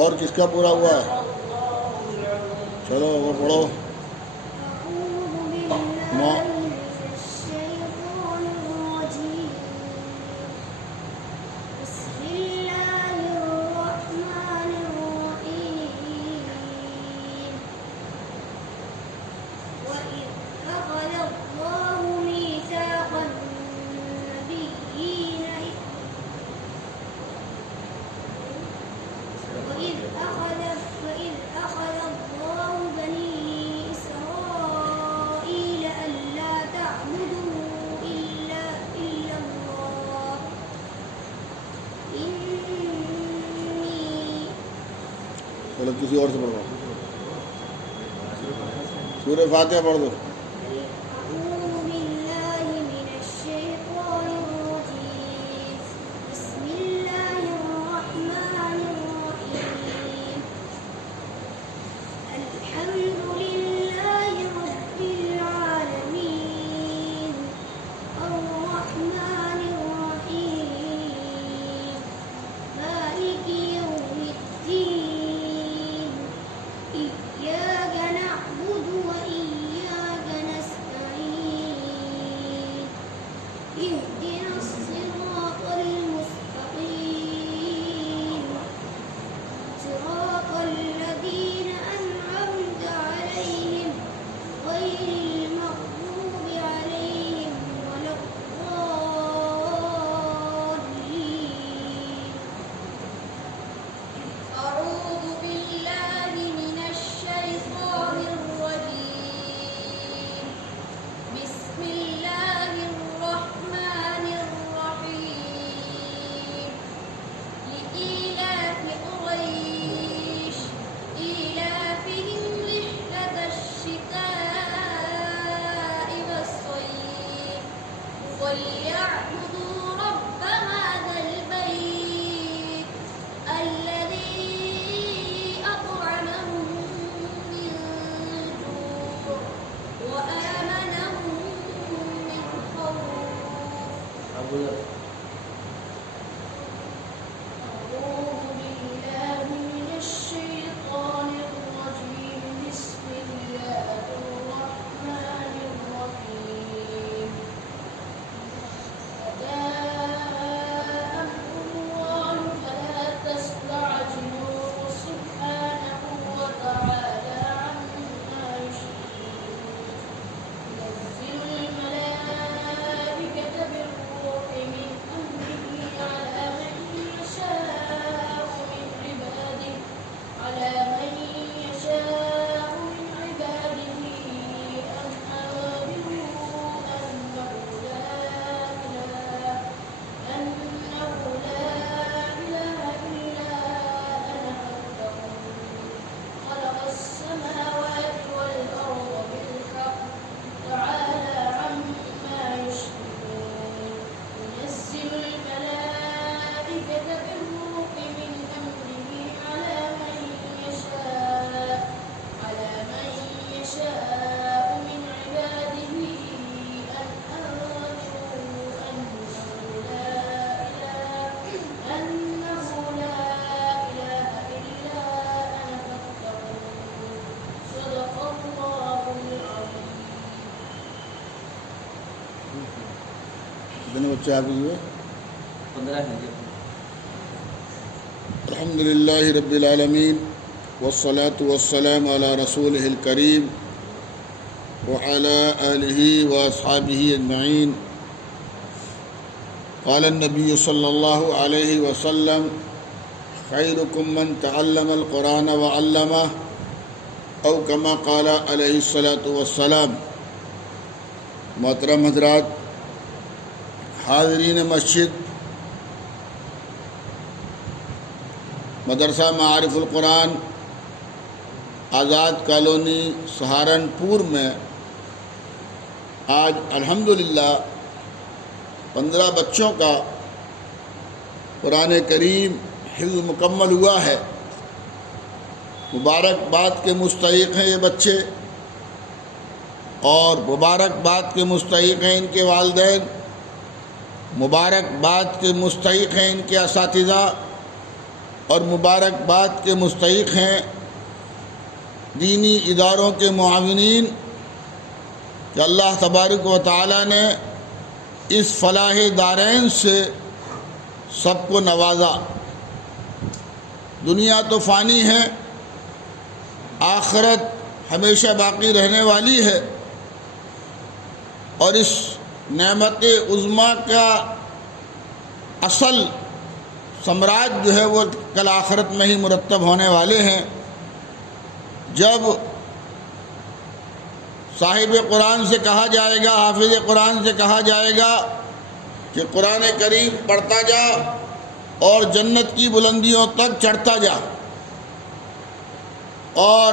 اور کس کا پورا ہوا ہے؟ چلو وہ پڑھو. چلو کسی اور سے پڑھو. سورہ فاتحہ پڑھ دو. کتنے بچے آپ کے؟ 15 ہیں. الحمد الحمد للہ رب العالمین والصلاة والسلام علی رسولہ الکریم وعلی آلہ واصحابہ اجمعین. قال النبی صلی اللہ علیہ وسلم خیرکم من تعلم القرآن وعلمہ او کما قال علیہ الصلاة والسلام. محترم حضرات، حاضرین مسجد، مدرسہ معارف القرآن آزاد کالونی سہارنپور میں آج الحمدللہ 15 بچوں کا قرآن کریم حفظ مکمل ہوا ہے. مبارکباد کے مستحق ہیں یہ بچے، اور مبارکباد کے مستحق ہیں ان کے والدین، مبارکباد کے مستحق ہیں ان کے اساتذہ، اور مبارکباد کے مستحق ہیں دینی اداروں کے معاونین کہ اللہ تبارک و تعالی نے اس فلاح دارین سے سب کو نوازا. دنیا تو فانی ہے، آخرت ہمیشہ باقی رہنے والی ہے، اور اس نعمت عظمیٰ کا اصل سمراج جو ہے وہ کل آخرت میں ہی مرتب ہونے والے ہیں. جب صاحب قرآن سے کہا جائے گا، حافظ قرآن سے کہا جائے گا کہ قرآن کریم پڑھتا جا اور جنت کی بلندیوں تک چڑھتا جا، اور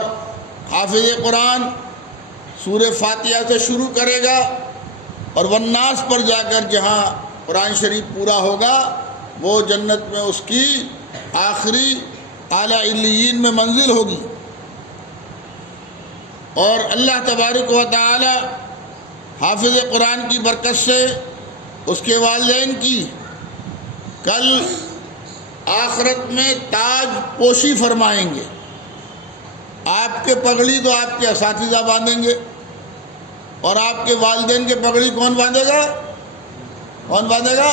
حافظ قرآن سورہ فاتحہ سے شروع کرے گا اور والناس پر جا کر جہاں قرآن شریف پورا ہوگا وہ جنت میں اس کی آخری اعلیٰ علیین میں منزل ہوگی. اور اللہ تبارک و تعالی حافظ قرآن کی برکت سے اس کے والدین کی کل آخرت میں تاج پوشی فرمائیں گے. آپ کے پگڑی تو آپ کے اساتذہ باندھیں گے، اور آپ کے والدین کے پگڑی کون باندھے گا؟ کون باندھے گا؟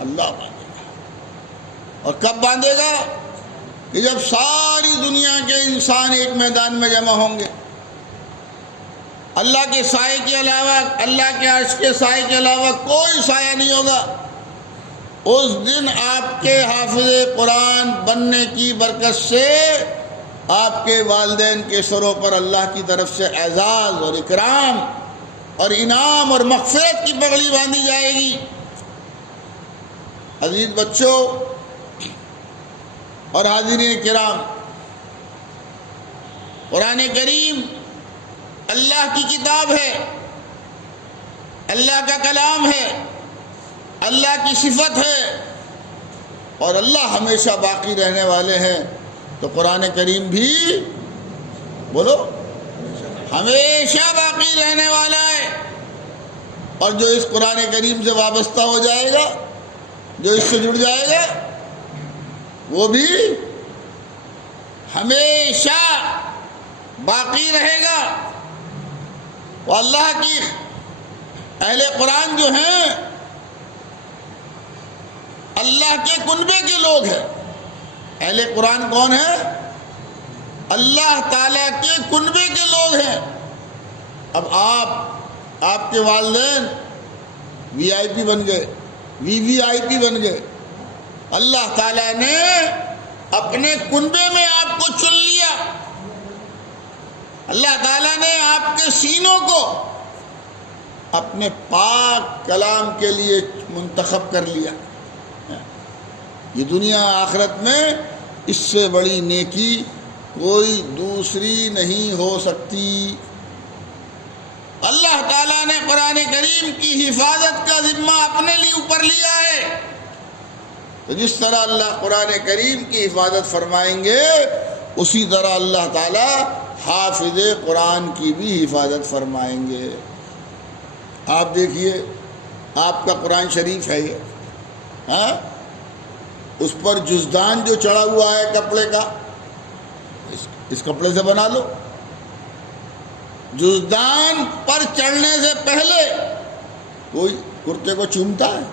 اللہ باندھے گا. اور کب باندھے گا؟ کہ جب ساری دنیا کے انسان ایک میدان میں جمع ہوں گے، اللہ کے سائے کے علاوہ، اللہ کے عرش کے سائے کے علاوہ کوئی سایہ نہیں ہوگا. اس دن آپ کے حافظ قرآن بننے کی برکت سے آپ کے والدین کے سروں پر اللہ کی طرف سے اعزاز اور اکرام اور انعام اور مغفرت کی پگڑی باندھی جائے گی. عزیز بچوں اور حاضرین کرام، قرآن کریم اللہ کی کتاب ہے، اللہ کا کلام ہے، اللہ کی صفت ہے، اور اللہ ہمیشہ باقی رہنے والے ہیں. تو قرآن کریم بھی بولو ہمیشہ باقی رہنے والا ہے. اور جو اس قرآن کریم سے وابستہ ہو جائے گا، جو اس سے جڑ جائے گا، وہ بھی ہمیشہ باقی رہے گا. وہ اللہ کی اہل قرآن جو ہیں اللہ کے کنبے کے لوگ ہیں. اہل قرآن کون ہے؟ اللہ تعالیٰ کے کنبے کے لوگ ہیں. اب آپ کے والدین وی آئی پی بن گئے، وی آئی پی بن گئے. اللہ تعالیٰ نے اپنے کنبے میں آپ کو چن لیا. اللہ تعالیٰ نے آپ کے سینوں کو اپنے پاک کلام کے لیے منتخب کر لیا. یہ دنیا آخرت میں اس سے بڑی نیکی کوئی دوسری نہیں ہو سکتی. اللہ تعالیٰ نے قرآن کریم کی حفاظت کا ذمہ اپنے لیے اوپر لیا ہے. تو جس طرح اللہ قرآن کریم کی حفاظت فرمائیں گے، اسی طرح اللہ تعالیٰ حافظ قرآن کی بھی حفاظت فرمائیں گے. آپ دیکھیے، آپ کا قرآن شریف ہے یہ، اس پر جزدان جو چڑھا ہوا ہے کپڑے کا، اس کپڑے سے بنا لو. جزدان پر چڑھنے سے پہلے کوئی کرتے کو چومتا ہے؟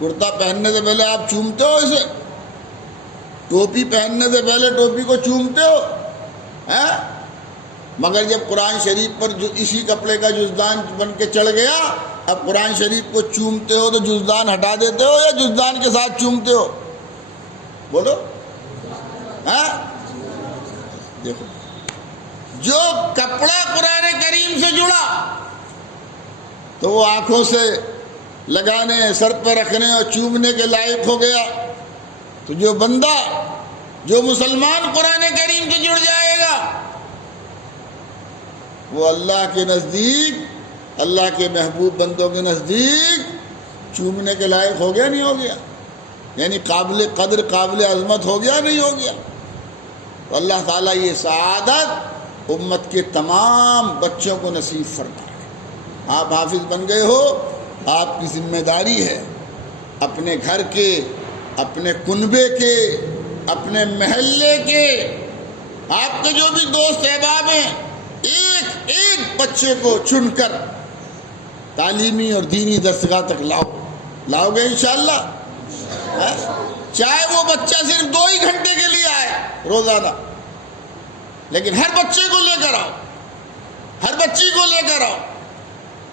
کرتا پہننے سے پہلے آپ چومتے ہو اسے؟ ٹوپی پہننے سے پہلے ٹوپی کو چومتے ہو ہیں؟ مگر جب قرآن شریف پر جو اسی کپڑے کا جزدان بن کے چڑھ گیا، اب قرآن شریف کو چومتے ہو تو جزدان ہٹا دیتے ہو یا جزدان کے ساتھ چومتے ہو؟ بولو ہاں؟ دیکھو، جو کپڑا قرآن کریم سے جڑا تو وہ آنکھوں سے لگانے، سر پہ رکھنے اور چومنے کے لائق ہو گیا، تو جو بندہ، جو مسلمان قرآن کریم سے جڑ جائے گا وہ اللہ کے نزدیک، اللہ کے محبوب بندوں کے نزدیک چومنے کے لائق ہو گیا نہیں ہو گیا؟ یعنی قابل قدر، قابل عظمت ہو گیا نہیں ہو گیا؟ تو اللہ تعالیٰ یہ سعادت امت کے تمام بچوں کو نصیب فرمائے۔ آپ حافظ بن گئے ہو، آپ کی ذمہ داری ہے اپنے گھر کے، اپنے کنبے کے، اپنے محلے کے، آپ کے جو بھی دوست احباب ہیں، ایک ایک بچے کو چن کر تعلیمی اور دینی درسگاہ تک لاؤ گے انشاءاللہ؟ چاہے وہ بچہ صرف 2 ہی گھنٹے کے لیے آئے روزانہ، لیکن ہر بچے کو لے کر آؤ، ہر بچی کو لے کر آؤ۔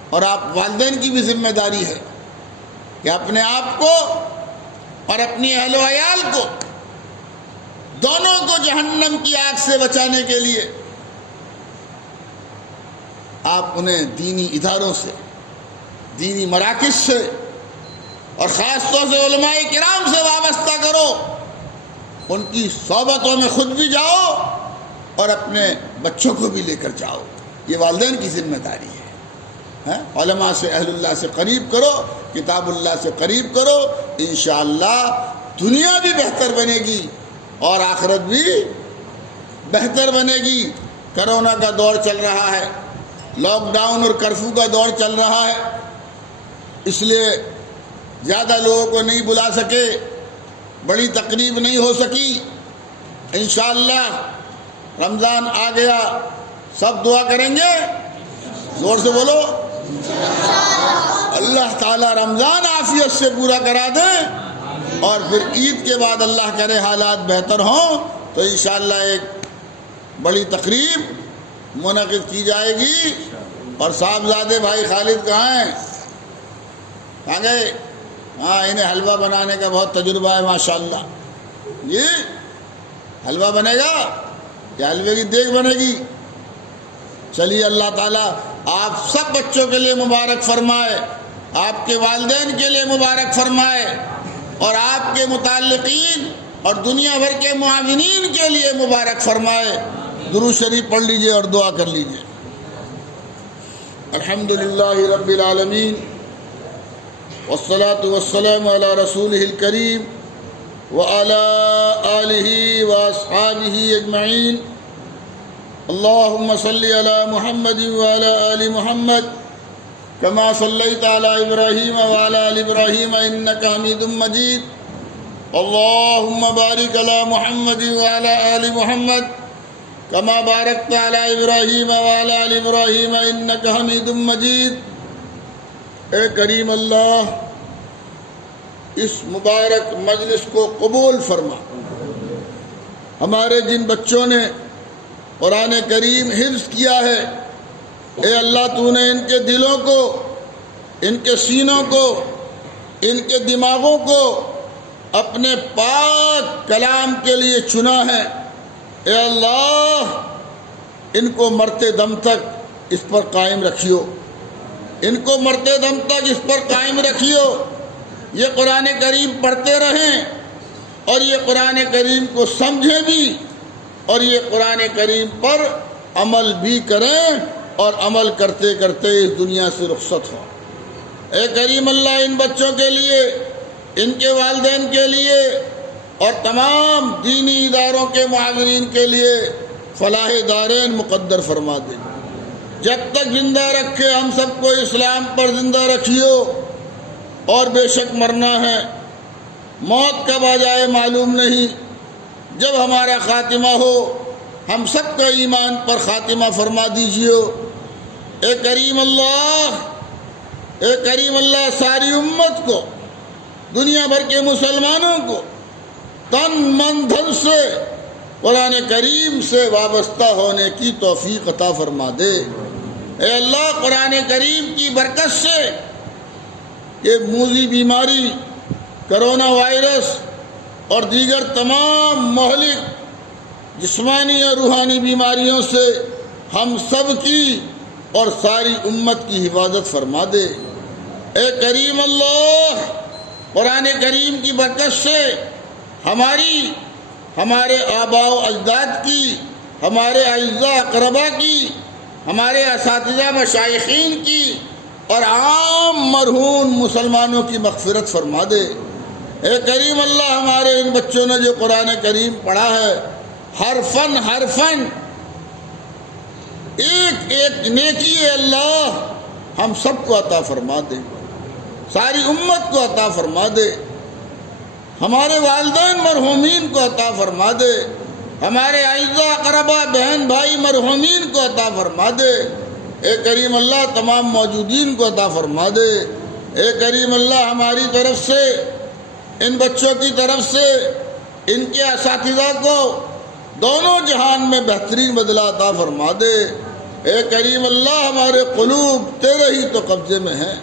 اور آپ والدین کی بھی ذمہ داری ہے کہ اپنے آپ کو اور اپنی اہل و عیال کو، دونوں کو جہنم کی آگ سے بچانے کے لیے آپ انہیں دینی اداروں سے، دینی مراکز سے اور خاص طور سے علماء کرام سے وابستہ کرو، ان کی صحبتوں میں خود بھی جاؤ اور اپنے بچوں کو بھی لے کر جاؤ۔ یہ والدین کی ذمہ داری ہے۔ علماء سے، اہل اللہ سے قریب کرو، کتاب اللہ سے قریب کرو، انشاءاللہ دنیا بھی بہتر بنے گی اور آخرت بھی بہتر بنے گی۔ کرونا کا دور چل رہا ہے، لاک ڈاؤن اور کرفیو کا دور چل رہا ہے، اس لیے زیادہ لوگوں کو نہیں بلا سکے، بڑی تقریب نہیں ہو سکی۔ انشاءاللہ رمضان آ گیا، سب دعا کریں گے، زور سے بولو، اللہ تعالیٰ رمضان عافیت سے پورا کرا دیں، اور پھر عید کے بعد اللہ کرے حالات بہتر ہوں تو انشاءاللہ ایک بڑی تقریب منعقد کی جائے گی۔ اور صاحبزادے بھائی خالد کہاں ہیں؟ کہاں گئے؟ ہاں، انہیں حلوہ بنانے کا بہت تجربہ ہے ماشاءاللہ۔ جی حلوہ بنے گا یا حلوے کی دیگ بنے گی؟ چلیے، اللہ تعالیٰ آپ سب بچوں کے لیے مبارک فرمائے، آپ کے والدین کے لیے مبارک فرمائے، اور آپ کے متعلقین اور دنیا بھر کے معاونین کے لیے مبارک فرمائے۔ درود شریف پڑھ لیجئے اور دعا کر لیجئے۔ الحمدللہ رب العالمین، والصلاة والسلام علی رسولہ الکریم وعلی آلہ واصحابہ اجمعین۔ اللہم صلی علی محمد وعلی آل محمد کما صلیت علی ابراہیم وعلی آل ابراہیم انک حمید مجید۔ اللہم بارک علی محمد وعلی آل محمد کما بارکت علی ابراہیم وعلی آل ابراہیم انک حمید مجید۔ اے کریم اللہ، اس مبارک مجلس کو قبول فرما۔ ہمارے جن بچوں نے قرآن کریم حفظ کیا ہے، اے اللہ تو نے ان کے دلوں کو، ان کے سینوں کو، ان کے دماغوں کو اپنے پاک کلام کے لیے چنا ہے۔ اے اللہ ان کو مرتے دم تک اس پر قائم رکھیو، ان کو مرتے دم تک اس پر قائم رکھیو۔ یہ قرآن کریم پڑھتے رہیں اور یہ قرآن کریم کو سمجھیں بھی، اور یہ قرآن کریم پر عمل بھی کریں، اور عمل کرتے کرتے اس دنیا سے رخصت ہوں۔ اے کریم اللہ، ان بچوں کے لیے، ان کے والدین کے لیے اور تمام دینی اداروں کے معاونین کے لیے فلاح دارین مقدر فرما دے۔ جب تک زندہ رکھے ہم سب کو اسلام پر زندہ رکھیو، اور بے شک مرنا ہے، موت کب آ جائے معلوم نہیں۔ جب ہمارا خاتمہ ہو ہم سب کا ایمان پر خاتمہ فرما دیجیے۔ اے کریم اللہ، اے کریم اللہ، ساری امت کو، دنیا بھر کے مسلمانوں کو تن من دھن سے قرآن کریم سے وابستہ ہونے کی توفیق عطا فرما دے۔ اے اللہ قرآن کریم کی برکت سے یہ موذی بیماری، کرونا وائرس اور دیگر تمام مہلک جسمانی اور روحانی بیماریوں سے ہم سب کی اور ساری امت کی حفاظت فرما دے۔ اے کریم اللہ قرآن کریم کی برکت سے ہمارے آباء و اجداد کی، ہمارے اعزاء اقربا کی، ہمارے اساتذہ مشائخین کی اور عام مرہون مسلمانوں کی مغفرت فرما دے۔ اے کریم اللہ ہمارے ان بچوں نے جو قرآن کریم پڑھا ہے، حرفاً ایک ایک نیکی اے اللہ ہم سب کو عطا فرما دے، ساری امت کو عطا فرما دے، ہمارے والدین مرحومین کو عطا فرما دے، ہمارے اعزاء اقربا بہن بھائی مرحومین کو عطا فرما دے۔ اے کریم اللہ تمام موجودین کو عطا فرما دے۔ اے کریم اللہ ہماری طرف سے، ان بچوں کی طرف سے، ان کے اساتذہ کو دونوں جہان میں بہترین بدلہ عطا فرما دے۔ اے کریم اللہ ہمارے قلوب تیرے ہی تو قبضے میں ہیں،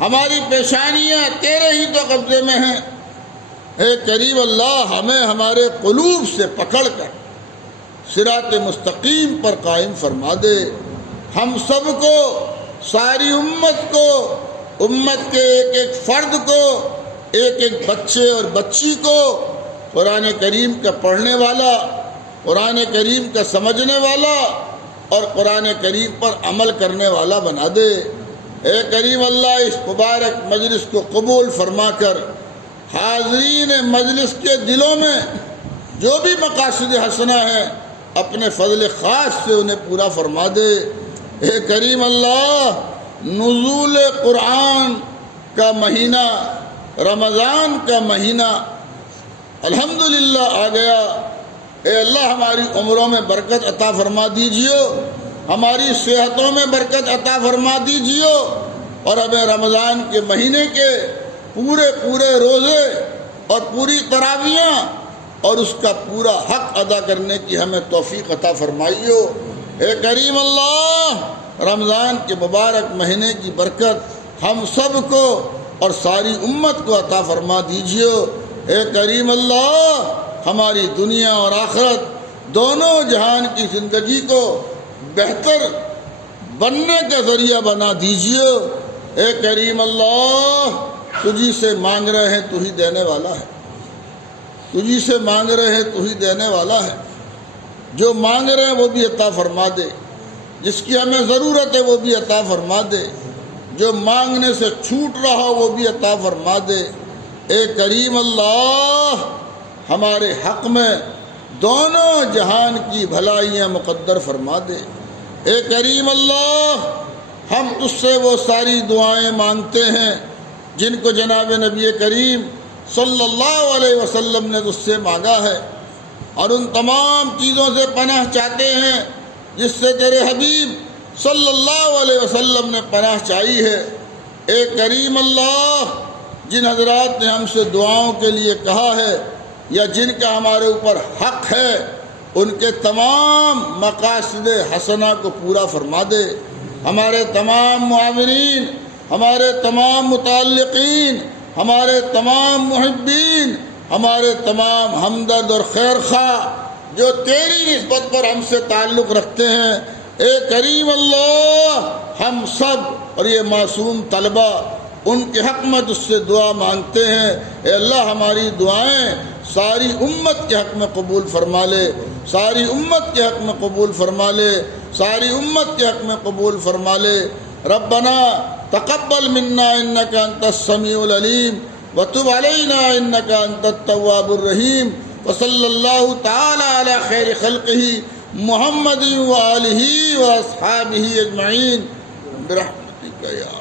ہماری پیشانیاں تیرے ہی تو قبضے میں ہیں۔ اے کریم اللہ ہمیں ہمارے قلوب سے پکڑ کر صراط مستقیم پر قائم فرما دے۔ ہم سب کو، ساری امت کو، امت کے ایک ایک فرد کو، ایک ایک بچے اور بچی کو قرآن کریم کا پڑھنے والا، قرآن کریم کا سمجھنے والا اور قرآن کریم پر عمل کرنے والا بنا دے۔ اے کریم اللہ اس مبارک مجلس کو قبول فرما کر حاضرین مجلس کے دلوں میں جو بھی مقاصد حسنہ ہیں اپنے فضل خاص سے انہیں پورا فرما دے۔ اے کریم اللہ نزول قرآن کا مہینہ، رمضان کا مہینہ الحمدللہ آ گیا۔ اے اللہ ہماری عمروں میں برکت عطا فرما دیجیے، ہماری صحتوں میں برکت عطا فرما دیجیے اور ہمیں رمضان کے مہینے کے پورے روزے اور پوری تراویحاں اور اس کا پورا حق ادا کرنے کی ہمیں توفیق عطا فرمائیو۔ اے کریم اللہ رمضان کے مبارک مہینے کی برکت ہم سب کو اور ساری امت کو عطا فرما دیجیے۔ اے کریم اللہ ہماری دنیا اور آخرت دونوں جہان کی زندگی کو بہتر بننے کا ذریعہ بنا دیجیے۔ اے کریم اللہ تجھی سے مانگ رہے ہیں، تو ہی دینے والا ہے، تجھی سے مانگ رہے ہیں، تو ہی دینے والا ہے۔ جو مانگ رہے ہیں وہ بھی عطا فرما دے، جس کی ہمیں ضرورت ہے وہ بھی عطا فرما دے، جو مانگنے سے چھوٹ رہا وہ بھی عطا فرما دے۔ اے کریم اللہ ہمارے حق میں دونوں جہان کی بھلائیاں مقدر فرما دے۔ اے کریم اللہ ہم تجھ سے وہ ساری دعائیں مانگتے ہیں جن کو جناب نبی کریم صلی اللہ علیہ وسلم نے تجھ سے مانگا ہے، اور ان تمام چیزوں سے پناہ چاہتے ہیں جس سے تیرے حبیب صلی اللہ علیہ وسلم نے پناہ چاہی ہے۔ اے کریم اللہ جن حضرات نے ہم سے دعاؤں کے لیے کہا ہے یا جن کا ہمارے اوپر حق ہے، ان کے تمام مقاصد حسنہ کو پورا فرما دے۔ ہمارے تمام معاونین، ہمارے تمام متعلقین، ہمارے تمام محبین، ہمارے تمام ہمدرد اور خیر خواہ جو تیری نسبت پر ہم سے تعلق رکھتے ہیں، اے کریم اللہ ہم سب اور یہ معصوم طلبہ ان کے حق میں تجھ سے دعا مانگتے ہیں۔ اے اللہ ہماری دعائیں ساری امت کے حق میں قبول فرما لے، ساری امت کے حق میں قبول فرما لے، ساری امت کے حق میں قبول فرما لے۔ ربنا تقبل منا انك انت السميع العليم وتب علينا انك انت التواب الرحيم وصلى الله تعالى على خير خلقه محمد وآله واصحابه اجمعين برحمتك يا